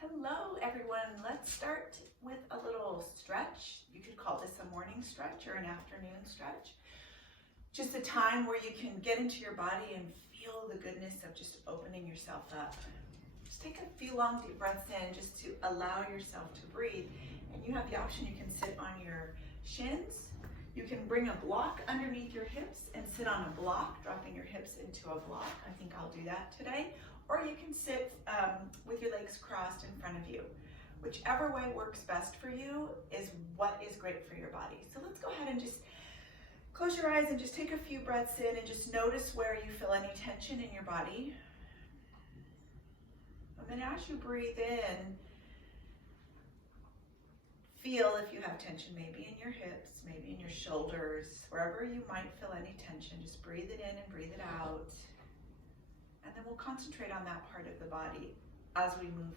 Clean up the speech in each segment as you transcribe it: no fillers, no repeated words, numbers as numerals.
Hello everyone, let's start with a little stretch. You could call this a morning stretch or an afternoon stretch. Just a time where you can get into your body and feel the goodness of just opening yourself up. Just take a few long deep breaths in just to allow yourself to breathe. And you have the option, you can sit on your shins. You can bring a block underneath your hips and sit on a block, dropping your hips into a block. I think I'll do that today. Or you can sit with your legs crossed in front of you. Whichever way works best for you is what is great for your body. So let's go ahead and just close your eyes and just take a few breaths in and just notice where you feel any tension in your body. And then as you breathe in, feel if you have tension maybe in your hips, maybe in your shoulders, wherever you might feel any tension, just breathe it in and breathe it out. And then we'll concentrate on that part of the body as we move.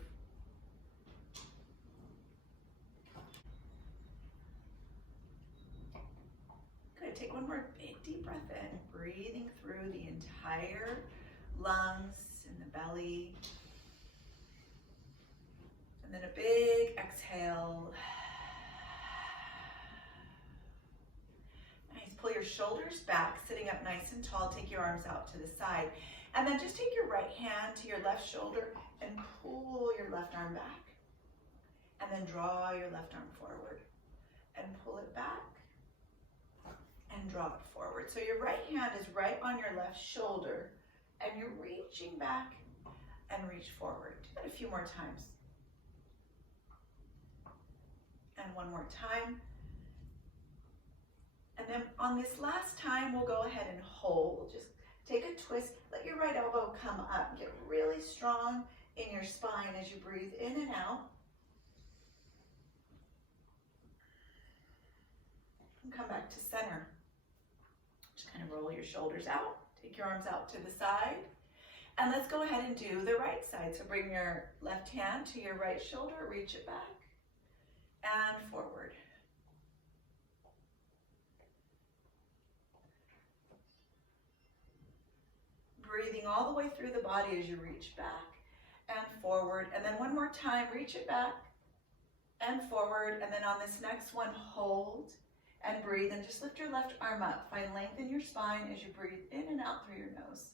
Good, take one more big deep breath in, breathing through the entire lungs and the belly. And then a big exhale. Nice, pull your shoulders back, sitting up nice and tall, take your arms out to the side. And then just take your right hand to your left shoulder and pull your left arm back. And then draw your left arm forward and pull it back and draw it forward. So your right hand is right on your left shoulder and you're reaching back and reach forward. Do that a few more times. And one more time. And then on this last time, we'll go ahead and hold. Just take a twist, let your right elbow come up. Get really strong in your spine as you breathe in and out. And come back to center. Just kind of roll your shoulders out. Take your arms out to the side. And let's go ahead and do the right side. So bring your left hand to your right shoulder, reach it back and forward. Breathing all the way through the body as you reach back and forward. And then one more time, reach it back and forward. And then on this next one, hold and breathe. And just lift your left arm up. Find length in your spine as you breathe in and out through your nose.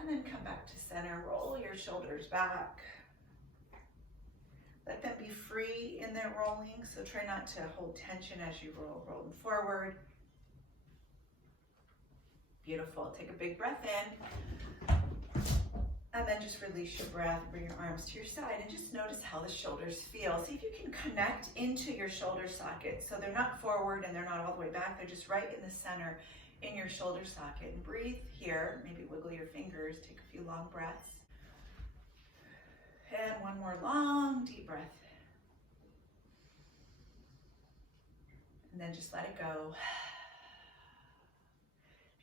And then come back to center. Roll your shoulders back. Let them be free in their rolling, so try not to hold tension as you roll them forward. Beautiful. Take a big breath in. And then just release your breath. Bring your arms to your side and just notice how the shoulders feel. See if you can connect into your shoulder socket. So they're not forward and they're not all the way back. They're just right in the center in your shoulder socket. And breathe here. Maybe wiggle your fingers. Take a few long breaths. And one more long, deep breath. And then just let it go.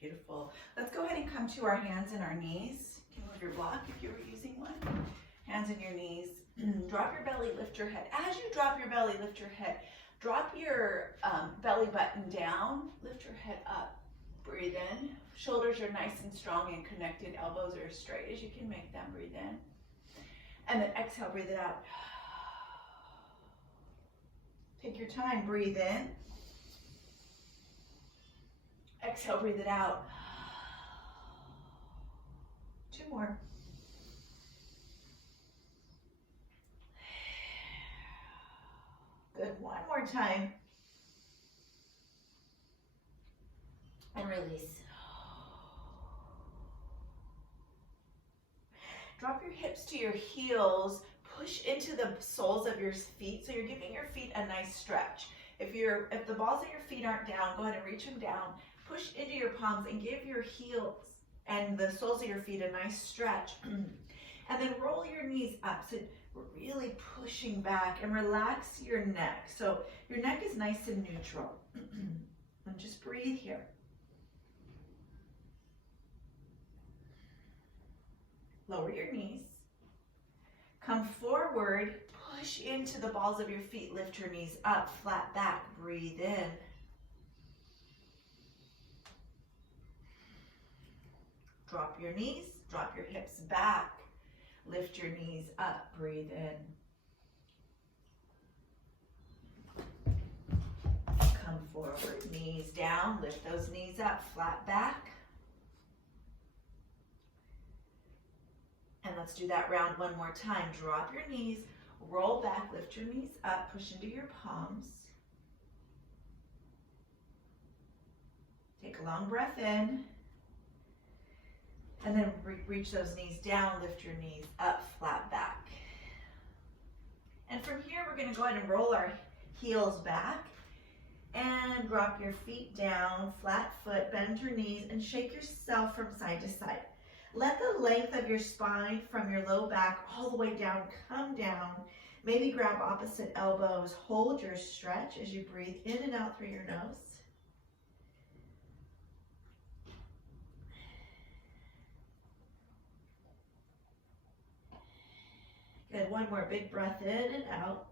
Beautiful. Let's go ahead and come to our hands and our knees. You can move your block if you were using one. Hands and your knees. Drop your belly, lift your head. As you drop your belly, lift your head. Drop your belly button down. Lift your head up. Breathe in. Shoulders are nice and strong and connected. Elbows are as straight as you can make them. Breathe in. And then exhale, breathe it out. Take your time, breathe in. Exhale, breathe it out. 2 more. Good, one more time. And release. Drop your hips to your heels, push into the soles of your feet, so you're giving your feet a nice stretch. If the balls of your feet aren't down, go ahead and reach them down, push into your palms and give your heels and the soles of your feet a nice stretch. And then roll your knees up, so we're really pushing back, and relax your neck. So your neck is nice and neutral. And just breathe here. Lower your knees. Come forward, push into the balls of your feet, lift your knees up, flat back, breathe in. Drop your knees, drop your hips back. Lift your knees up, breathe in. Come forward, knees down, lift those knees up, flat back. And let's do that round one more time. Drop your knees, roll back, lift your knees up, push into your palms. Take a long breath in. And then reach those knees down, lift your knees up, flat back. And from here, we're gonna go ahead and roll our heels back and drop your feet down, flat foot, bend your knees, and shake yourself from side to side. Let the length of your spine from your low back all the way down come down. Maybe grab opposite elbows. Hold your stretch as you breathe in and out through your nose. Good, one more big breath in and out.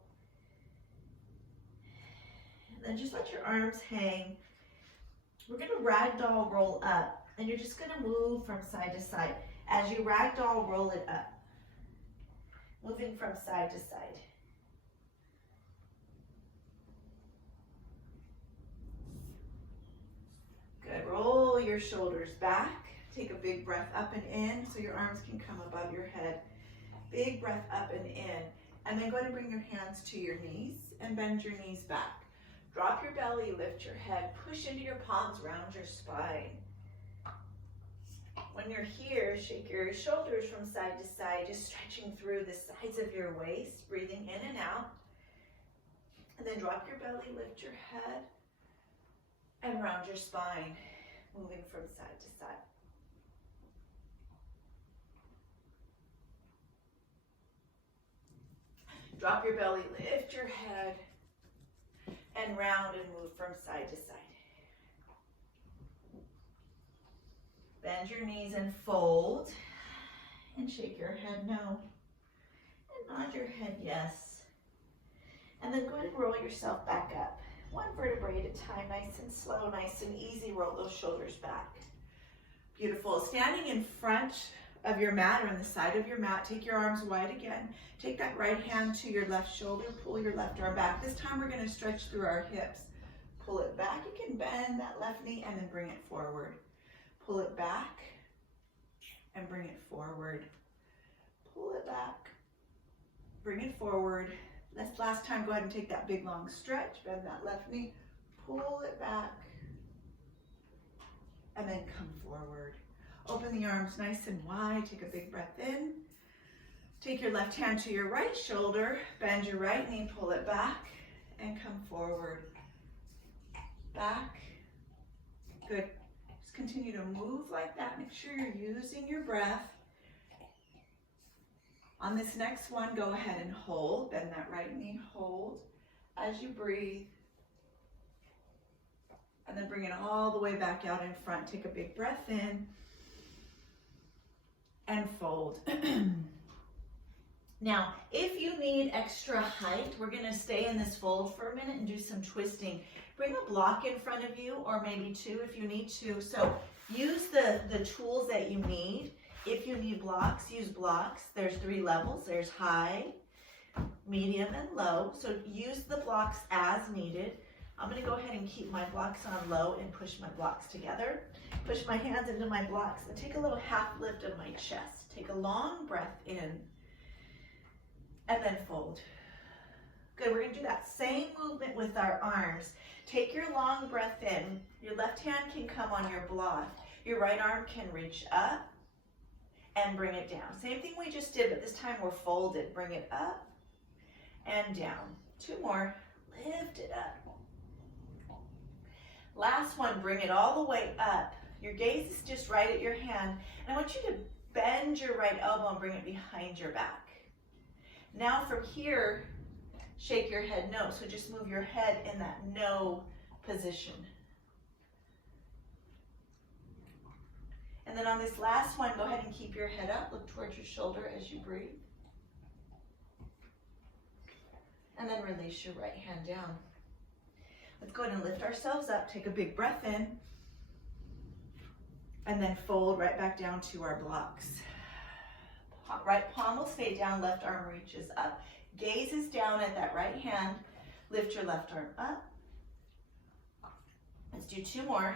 And then just let your arms hang. We're gonna ragdoll roll up, and you're just gonna move from side to side. As you ragdoll roll it up, moving from side to side. Good, roll your shoulders back. Take a big breath up and in so your arms can come above your head. Big breath up and in. And then go ahead and bring your hands to your knees and bend your knees back. Drop your belly, lift your head, push into your palms, round your spine. When you're here, shake your shoulders from side to side, just stretching through the sides of your waist, breathing in and out. And then drop your belly, lift your head, and round your spine, moving from side to side. Drop your belly, lift your head, and round and move from side to side. Bend your knees and fold, and shake your head no, and nod your head yes. And then go ahead and roll yourself back up. One vertebrae at a time, nice and slow, nice and easy. Roll those shoulders back. Beautiful. Standing in front of your mat or on the side of your mat, take your arms wide again. Take that right hand to your left shoulder, pull your left arm back. This time we're going to stretch through our hips. Pull it back. You can bend that left knee and then bring it forward. Pull it back and bring it forward. Pull it back, bring it forward. This last time, go ahead and take that big long stretch, bend that left knee, pull it back, and then come forward. Open the arms nice and wide, take a big breath in. Take your left hand to your right shoulder, bend your right knee, pull it back, and come forward. Back, good. Just continue to move like that. Make sure you're using your breath. On this next one, go ahead and hold. Bend that right knee, hold as you breathe. And then bring it all the way back out in front. Take a big breath in and fold. Now, if you need extra height, we're going to stay in this fold for a minute and do some twisting. Bring a block in front of you, or maybe two if you need to. So use the tools that you need. If you need blocks, use blocks. There's 3 levels. There's high, medium, and low. So use the blocks as needed. I'm going to go ahead and keep my blocks on low and push my blocks together. Push my hands into my blocks and take a little half lift of my chest. Take a long breath in and then fold. Good, we're going to do that same movement with our arms. Take your long breath in. Your left hand can come on your block. Your right arm can reach up and bring it down. Same thing we just did, but this time we're folded. Bring it up and down. 2 more. Lift it up. Last one, bring it all the way up. Your gaze is just right at your hand. And I want you to bend your right elbow and bring it behind your back. Now from here, shake your head no. So just move your head in that no position. And then on this last one, go ahead and keep your head up. Look towards your shoulder as you breathe. And then release your right hand down. Let's go ahead and lift ourselves up. Take a big breath in. And then fold right back down to our blocks. Right palm will stay down, left arm reaches up. Gaze is down at that right hand. Lift your left arm up. Let's do 2 more.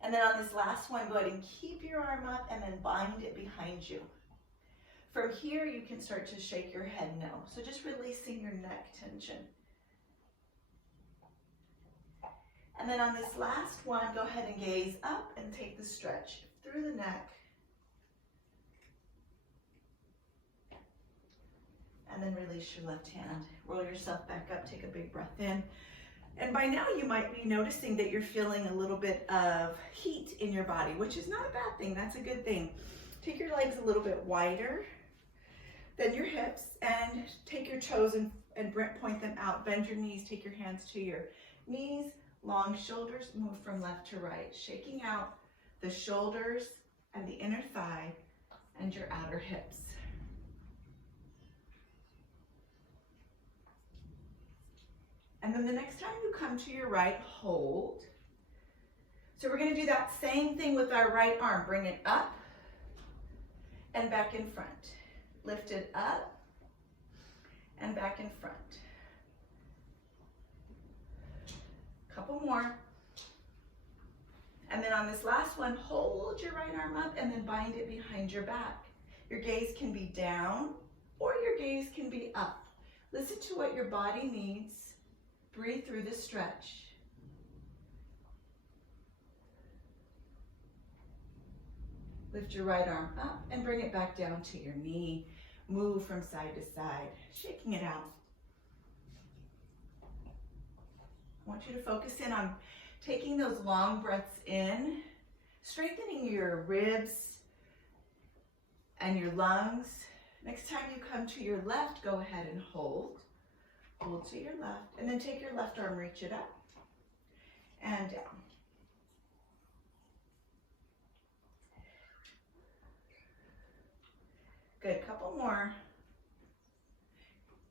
And then on this last one, go ahead and keep your arm up and then bind it behind you. From here, you can start to shake your head no. So just releasing your neck tension. And then on this last one, go ahead and gaze up and take the stretch through the neck. And then release your left hand. Roll yourself back up, take a big breath in. And by now you might be noticing that you're feeling a little bit of heat in your body, which is not a bad thing, that's a good thing. Take your legs a little bit wider than your hips and take your toes and point them out. Bend your knees, take your hands to your knees, long shoulders, move from left to right, shaking out the shoulders and the inner thigh and your outer hips. And then the next time you come to your right, hold. So we're going to do that same thing with our right arm. Bring it up and back in front. Lift it up and back in front. Couple more. And then on this last one, hold your right arm up and then bind it behind your back. Your gaze can be down or your gaze can be up. Listen to what your body needs. Breathe through the stretch. Lift your right arm up and bring it back down to your knee. Move from side to side, shaking it out. I want you to focus in on taking those long breaths in, strengthening your ribs and your lungs. Next time you come to your left, go ahead and hold. Hold to your left, and then take your left arm, reach it up and down. Good, couple more.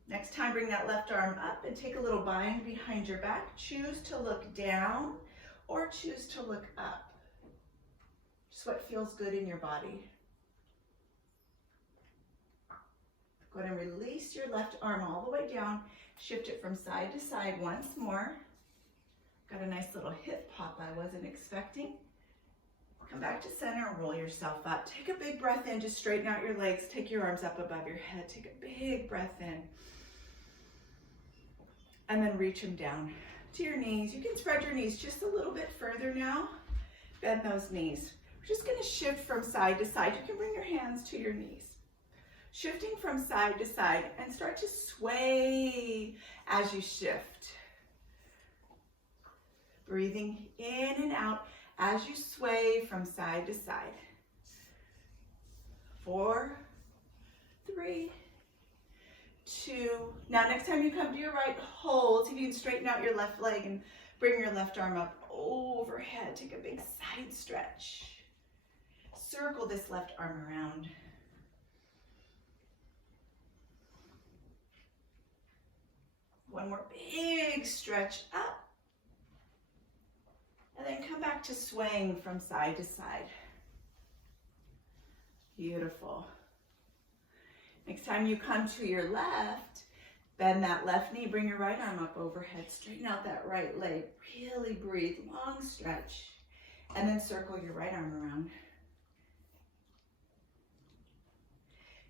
Next time, bring that left arm up and take a little bind behind your back. Choose to look down or choose to look up. Just what feels good in your body. Go ahead and release your left arm all the way down. Shift it from side to side once more. Got a nice little hip pop I wasn't expecting. Come back to center and roll yourself up. Take a big breath in, just straighten out your legs. Take your arms up above your head. Take a big breath in. And then reach them down to your knees. You can spread your knees just a little bit further now. Bend those knees. We're just going to shift from side to side. You can bring your hands to your knees. Shifting from side to side and start to sway as you shift. Breathing in and out as you sway from side to side. 4, 3, 2. Now next time you come to your right, hold. See if you can straighten out your left leg and bring your left arm up overhead. Take a big side stretch. Circle this left arm around. One more big stretch up. And then come back to swaying from side to side. Beautiful. Next time you come to your left, bend that left knee, bring your right arm up overhead, straighten out that right leg, really breathe, long stretch, and then circle your right arm around.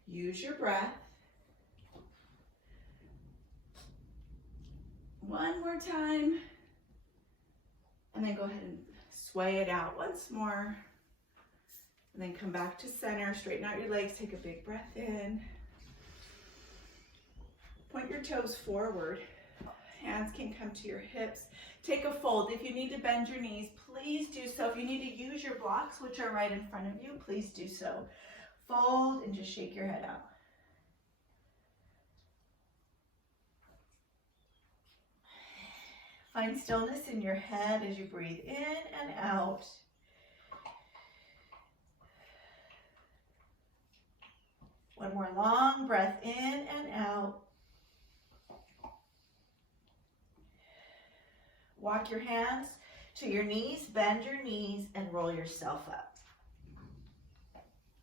Use your breath. One more time, and then go ahead and sway it out once more, and then come back to center, straighten out your legs, take a big breath in, point your toes forward, hands can come to your hips, take a fold. If you need to bend your knees, please do so. If you need to use your blocks, which are right in front of you, please do so. Fold and just shake your head out. Find stillness in your head as you breathe in and out. One more long breath in and out. Walk your hands to your knees, bend your knees, and roll yourself up.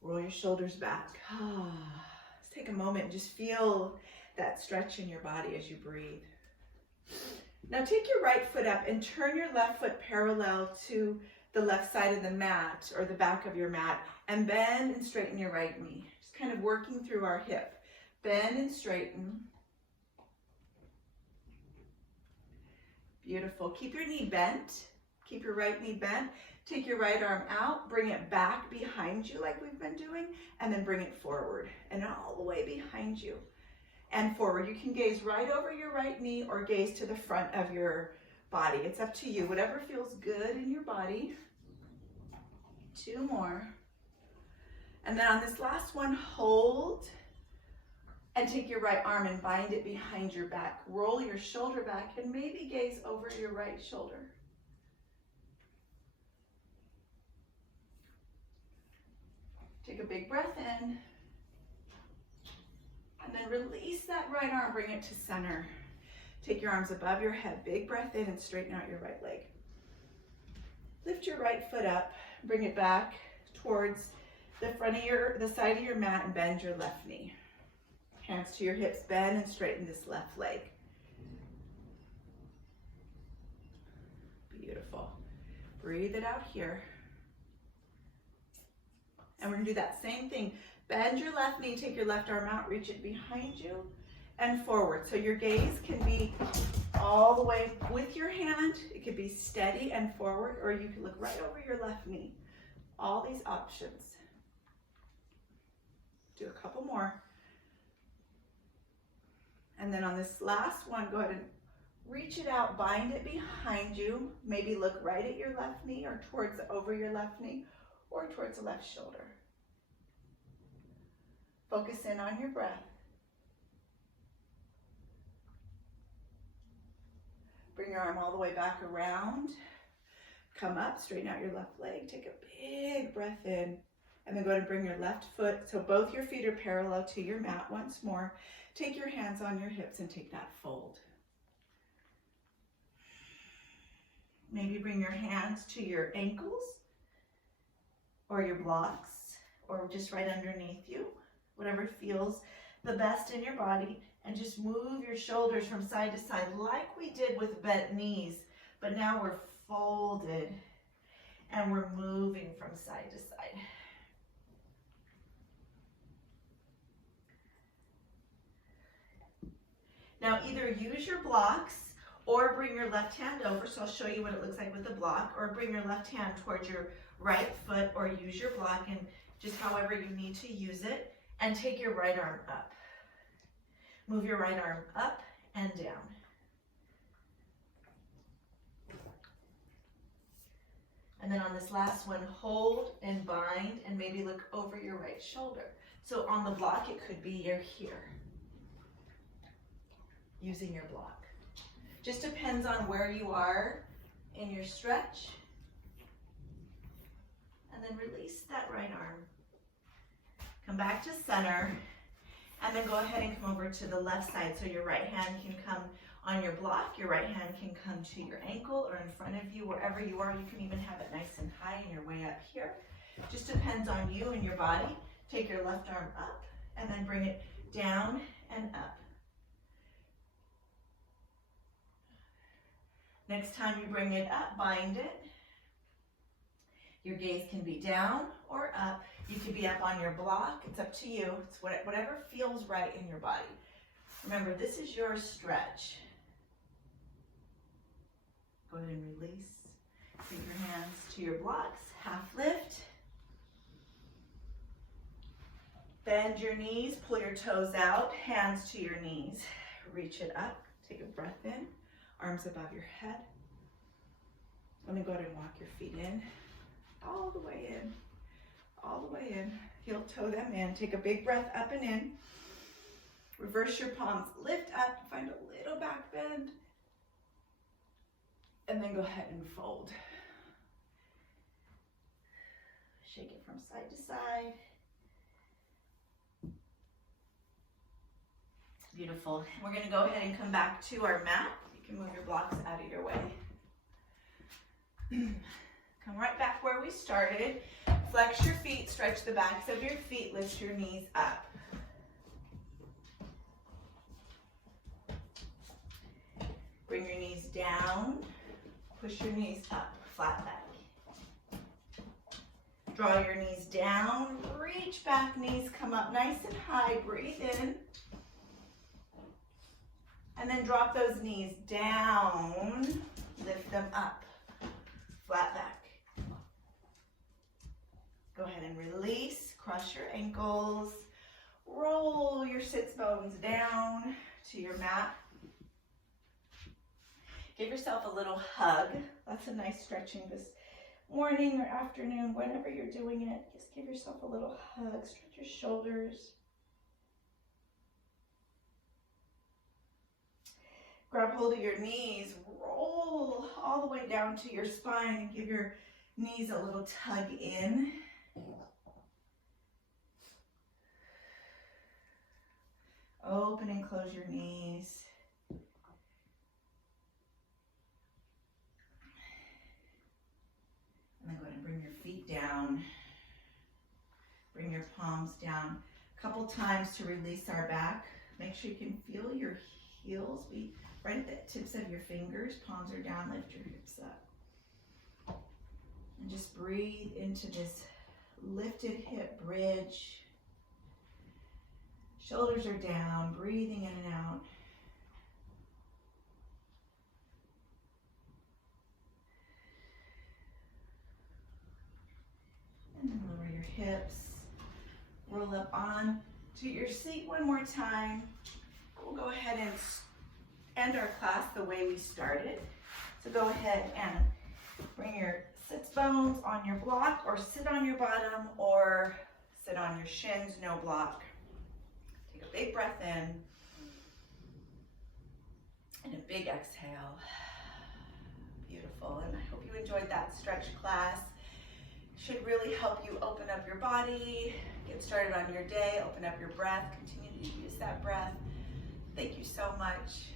Roll your shoulders back. Let's take a moment and just feel that stretch in your body as you breathe. Now take your right foot up and turn your left foot parallel to the left side of the mat or the back of your mat, and bend and straighten your right knee. Just kind of working through our hip. Bend and straighten. Beautiful. Keep your knee bent. Keep your right knee bent. Take your right arm out, bring it back behind you like we've been doing, and then bring it forward and all the way behind you and forward. You can gaze right over your right knee or gaze to the front of your body. It's up to you, whatever feels good in your body. 2 more. And then on this last one, hold and take your right arm and bind it behind your back. Roll your shoulder back and maybe gaze over your right shoulder. Take a big breath in. And then release that right arm, bring it to center. Take your arms above your head. Big breath in and straighten out your right leg. Lift your right foot up, bring it back towards the side of your mat, and bend your left knee. Hands to your hips, bend and straighten this left leg. Beautiful. Breathe it out here. And we're gonna do that same thing. Bend your left knee, take your left arm out, reach it behind you and forward. So your gaze can be all the way with your hand. It could be steady and forward, or you can look right over your left knee. All these options. Do a couple more. And then on this last one, go ahead and reach it out, bind it behind you. Maybe look right at your left knee or over your left knee or towards the left shoulder. Focus in on your breath. Bring your arm all the way back around. Come up, straighten out your left leg. Take a big breath in. And then go ahead and bring your left foot, so both your feet are parallel to your mat once more. Take your hands on your hips and take that fold. Maybe bring your hands to your ankles or your blocks or just right underneath you, whatever feels the best in your body, and just move your shoulders from side to side like we did with bent knees, but now we're folded and we're moving from side to side. Now either use your blocks or bring your left hand over, so I'll show you what it looks like with the block, or bring your left hand towards your right foot, or use your block and just however you need to use it, and take your right arm up. Move your right arm up and down. And then on this last one, hold and bind and maybe look over your right shoulder. So on the block, it could be you're here, using your block. Just depends on where you are in your stretch. And then release that right arm. Come back to center, and then go ahead and come over to the left side. So your right hand can come on your block, your right hand can come to your ankle or in front of you, wherever you are. You can even have it nice and high and your way up here. Just depends on you and your body. Take your left arm up and then bring it down and up. Next time you bring it up, bind it. Your gaze can be down or up. You could be up on your block. It's up to you. It's whatever feels right in your body. Remember, this is your stretch. Go ahead and release. Bring your hands to your blocks. Half lift. Bend your knees. Pull your toes out. Hands to your knees. Reach it up. Take a breath in. Arms above your head. Let me go ahead and walk your feet in. All the way in. All the way in. Heel toe them in. Take a big breath up and in. Reverse your palms. Lift up. Find a little back bend. And then go ahead and fold. Shake it from side to side. Beautiful. We're going to go ahead and come back to our mat. You can move your blocks out of your way. Come right back where we started. Flex your feet, stretch the backs of your feet, lift your knees up. Bring your knees down, push your knees up, flat back. Draw your knees down, reach back, knees come up nice and high, breathe in. And then drop those knees down, lift them up, flat back. Go ahead and release, cross your ankles, roll your sits bones down to your mat. Give yourself a little hug. That's a nice stretching this morning or afternoon, whenever you're doing it. Just give yourself a little hug, stretch your shoulders. Grab hold of your knees, roll all the way down to your spine and give your knees a little tug in. Open and close your knees. And then go ahead and bring your feet down. Bring your palms down a couple times to release our back. Make sure you can feel your heels be right at the tips of your fingers. Palms are down, lift your hips up. And just breathe into this lifted hip bridge. Shoulders are down, breathing in and out. And then lower your hips. Roll up on to your seat one more time. We'll go ahead and end our class the way we started. So go ahead and bring your sits bones on your block, or sit on your bottom, or sit on your shins, no block. Take a big breath in and a big exhale. Beautiful. And I hope you enjoyed that stretch class. Should really help you open up your body, get started on your day, open up your breath, continue to use that breath. Thank you so much.